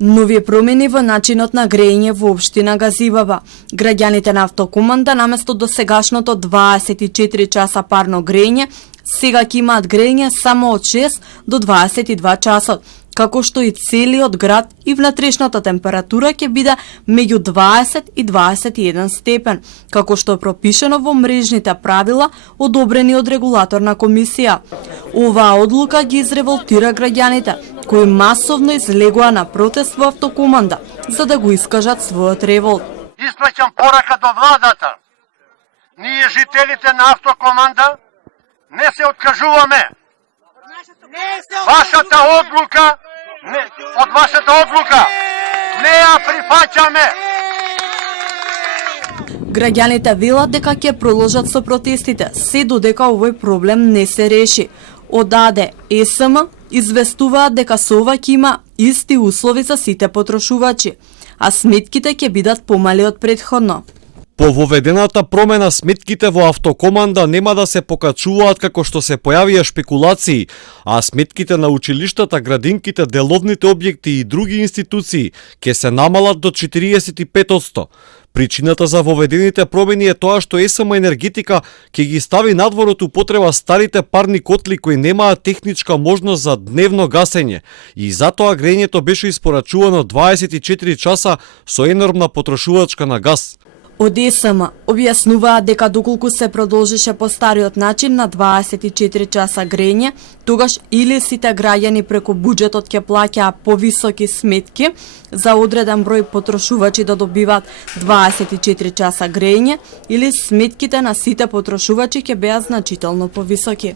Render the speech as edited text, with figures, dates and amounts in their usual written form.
Нови промени во начинот на грејење во општина Газибаба. Граѓаните на Автокоманда наместо досегашното 24 часа парно грејење, сега ќе имаат грејење само од 6 до 22 часот, како што и целиот град и внатрешната температура ќе биде меѓу 20 и 21 степен, како што е пропишено во мрежните правила одобрени од регулаторна комисија. Оваа одлука ги изреволтира граѓаните, кои масовно излегоа на протест во Автокоманда, за да го искажат својот револт. Испраќам порака до владата. Ние, жителите на Автокоманда, не се откажуваме. Вашата одлука, од вашата одлука, не ја прифаќаме. Граѓаните велат дека ќе продолжат со протестите, се додека овој проблем не се реши. Од АД ЕСМ известуваат дека со ова ќе има исти услови за сите потрошувачи, а сметките ќе бидат помали од претходно. По воведената промена сметките во Автокоманда нема да се покачуваат како што се појавија шпекулации, а сметките на училиштата, градинките, деловните објекти и други институции ќе се намалат до 45%. Причината за воведените промени е тоа што ЕСМ Енергетика ќе ги стави надвор од употреба старите парни котли кои немаат техничка можност за дневно гасење и затоа грејењето беше испорачувано 24 часа со енормна потрошувачка на газ. Од ЕСМ објаснуваат дека доколку се продолжише по стариот начин на 24 часа грејење, тогаш или сите граѓани преку буџетот ќе плаќаа повисоки сметки за одреден број потрошувачи да добиваат 24 часа грејење, или сметките на сите потрошувачи ќе беа значително повисоки.